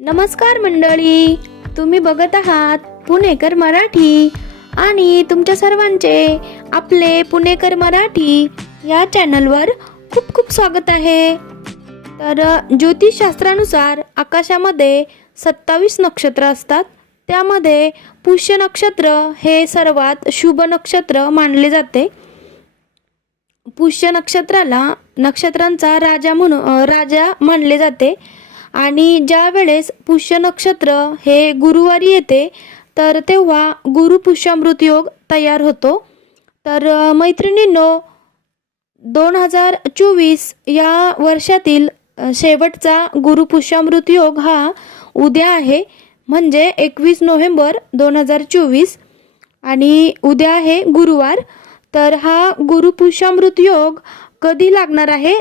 नमस्कार मंडळी. तुम्ही बघत आहात पुणेकर मराठी आणि तुमच्या सर्वांचे आपले पुणेकर मराठी या चॅनलवर खूप खूप स्वागत आहे. तर ज्योतिषशास्त्रानुसार आकाशामध्ये सत्तावीस नक्षत्र असतात. त्यामध्ये पुष्य नक्षत्र हे सर्वात शुभ नक्षत्र मानले जाते. पुष्य नक्षत्राला नक्षत्रांचा राजा म्हणून राजा मानले जाते. आणि ज्या वेळेस पुष्य नक्षत्र हे गुरुवारी येते तर तेव्हा गुरुपुष्यामृत योग तयार होतो. तर मैत्रिणींनो दोन हजार चोवीस या वर्षातील शेवटचा गुरुपुष्यामृत योग हा उद्या आहे म्हणजे एकवीस नोव्हेंबर दोन हजार चोवीस. आणि उद्या आहे गुरुवार तर हा गुरुपुष्यामृत योग कधी लागणार आहे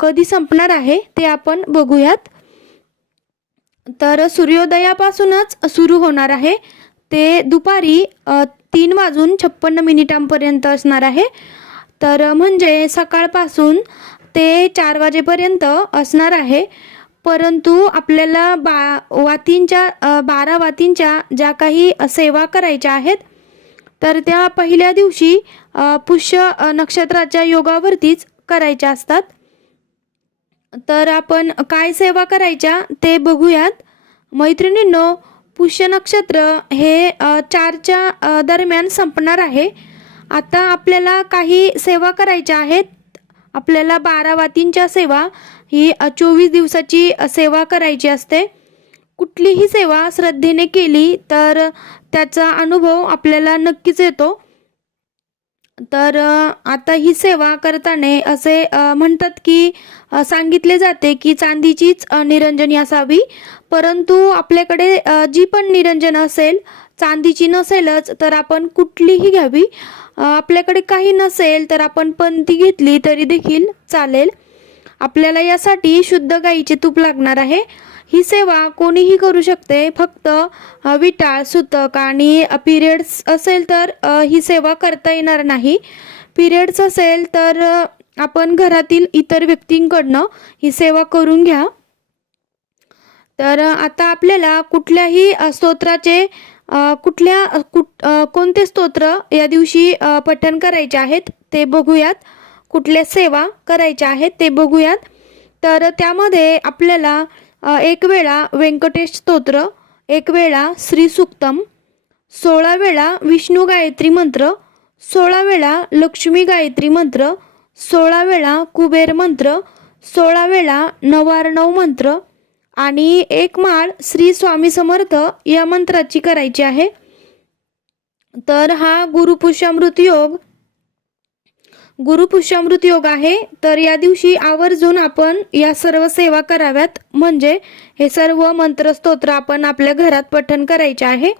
कधी संपणार आहे ते आपण बघूयात. तर सूर्योदयापासूनच सुरू होणार आहे. ते दुपारी तीन वाजून छप्पन्न मिनिटांपर्यंत असणार आहे. तर म्हणजे सकाळपासून ते चार वाजेपर्यंत असणार आहे. परंतु आपल्याला बा वातींच्या बारा वातींच्या ज्या काही सेवा करायच्या आहेत तर त्या पहिल्या दिवशी पुष्य नक्षत्राच्या योगावरतीच करायच्या असतात. तर आपण काय सेवा करायच्या ते बघूयात. मैत्रिणींनो पुष्य नक्षत्र हे चारच्या दरम्यान संपणार आहे. आता आपल्याला काही सेवा करायच्या आहेत. आपल्याला बारा वातींच्या सेवा ही चोवीस दिवसाची सेवा करायची असते. कुठलीही सेवा श्रद्धेने केली तर त्याचा अनुभव आपल्याला नक्कीच येतो. तर आता ही सेवा करताना असे म्हणतात की सांगितले जाते की चांदीचीच निरंजनी असावी. परंतु आपल्याकडे जी पण निरंजन असेल चांदीची नसेलच तर आपण कुठलीही घ्यावी. आपल्याकडे काही नसेल तर आपण पंथी घेतली तरी देखील चालेल. आपल्याला यासाठी शुद्ध गाईचे तूप लागणार आहे. ही सेवा कोणीही करू शकते. फक्त विटाळ सुतक आणि पिरियड्स असेल तर ही सेवा करता येणार नाही. पिरियड्स असेल तर आपण घरातील इतर व्यक्तींकडनं ही सेवा करून घ्या. तर आता आपल्याला कुठल्याही स्तोत्राचे कुठल्या कुठ कोणते स्तोत्र या दिवशी पठण करायचे आहेत ते बघूयात. कुठल्या सेवा करायच्या आहेत ते बघूयात. तर त्यामध्ये आपल्याला एक वेळा व्यंकटेश स्तोत्र एक वेळा श्री सुक्तम सोळा वेळा विष्णू गायत्री मंत्र सोळा वेळा लक्ष्मी गायत्री मंत्र सोळा वेळा कुबेर मंत्र सोळा वेळा नवार्णव मंत्र आणि एक माळ श्री स्वामी समर्थ या मंत्राची करायची आहे. तर हा गुरुपुष्यामृत योग गुरुपुष्यामृत योग आहे तर या दिवशी आवर्जून आपण या सर्व सेवा कराव्यात. म्हणजे हे सर्व मंत्रस्तोत्र आपण आपल्या घरात पठण करायचे आहे.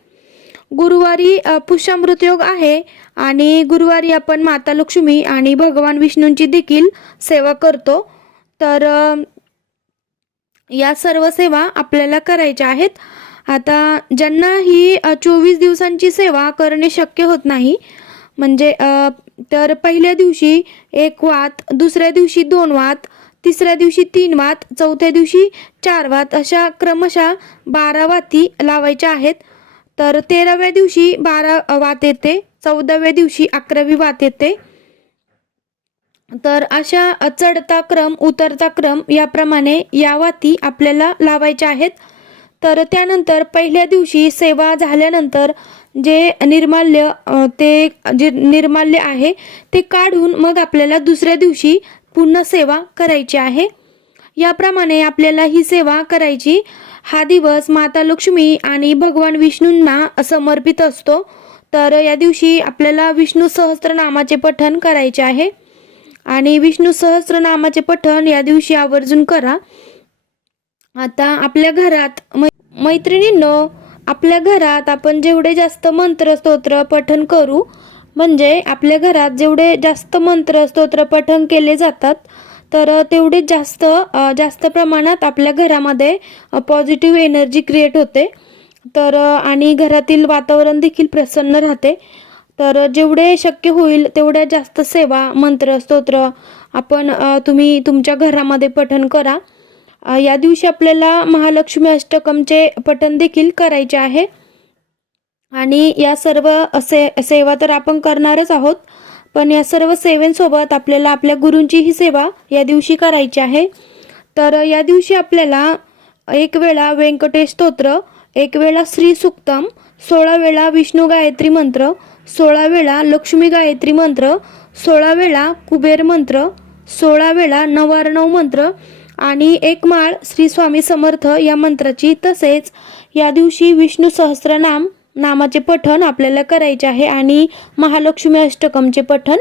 गुरुवारी पुष्यामृत योग आहे आणि गुरुवारी आपण माता लक्ष्मी आणि भगवान विष्णूंची देखील सेवा करतो. तर या सर्व सेवा आपल्याला करायच्या आहेत. आता ज्यांना ही चोवीस दिवसांची सेवा करणे शक्य होत नाही म्हणजे तर पहिल्या दिवशी एक वात दुसऱ्या दिवशी दोन वात तिसऱ्या दिवशी तीन वात चौथ्या दिवशी चार वात अशा क्रमशः बारा वाती लावायच्या आहेत. तर तेराव्या दिवशी बारा वात येते चौदाव्या दिवशी अकरावी वात येते. तर अशा चढता क्रम उतरता क्रम याप्रमाणे या वाती आपल्याला लावायच्या आहेत. तर त्यानंतर पहिल्या दिवशी सेवा झाल्यानंतर जे निर्माल्य ते जे निर्माल्य आहे ते काढून मग आपल्याला दुसऱ्या दिवशी पुन्हा सेवा करायची आहे. याप्रमाणे आपल्याला ही सेवा करायची. हा दिवस माता लक्ष्मी आणि भगवान विष्णूंना समर्पित असतो. तर या दिवशी आपल्याला विष्णू सहस्त्रनामाचे पठण करायचे आहे. आणि विष्णू सहस्त्रनामाचे पठण या दिवशी आवर्जून करा. आता आपल्या घरात मै मैत्रिणींनो आपल्या घरात आपण जेवढे जास्त मंत्र स्तोत्र पठण करू म्हणजे आपल्या घरात जेवढे जास्त मंत्र स्तोत्र पठण केले जातात तर तेवढे जास्त जास्त प्रमाणात आपल्या घरामध्ये पॉझिटिव्ह एनर्जी क्रिएट होते. तर आणि घरातील वातावरण देखील प्रसन्न राहते. तर जेवढे शक्य होईल तेवढ्या जास्त सेवा मंत्र स्तोत्र आपण तुम्ही तुमच्या घरामध्ये पठण करा. या दिवशी आपल्याला महालक्ष्मी अष्टकमचे पठण देखील करायचे आहे. आणि या सर्व से सेवा तर आपण करणारच आहोत. पण या सर्व सेवेंसोबत आपल्याला आपल्या गुरूंचीही सेवा या दिवशी करायची आहे. तर या दिवशी आपल्याला एक वेळा व्यंकटेश स्तोत्र एक वेळा श्री सुक्तम सोळा वेळा विष्णू गायत्री मंत्र सोळा वेळा लक्ष्मी गायत्री मंत्र सोळा वेळा कुबेर मंत्र सोळा वेळा नवारणव मंत्र आणि एक माळ श्री स्वामी समर्थ या मंत्राची तसेच या दिवशी विष्णू सहस्रनाम नामाचे पठण आपल्याला करायचे आहे आणि महालक्ष्मी अष्टकमचे पठण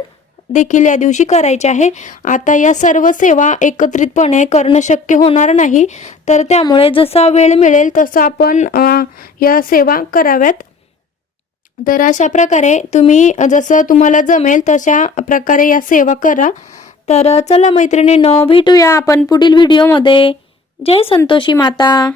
देखील या दिवशी करायचे आहे. आता या सर्व सेवा एकत्रितपणे करणं शक्य होणार नाही तर त्यामुळे जसा वेळ मिळेल तसं आपण या सेवा कराव्यात. तर अशा प्रकारे तुम्ही जसं तुम्हाला जमेल तशा प्रकारे या सेवा करा. तर चला मैत्रिणींनो भेटूया आपण पुढील व्हिडिओमध्ये जय संतोषी माता.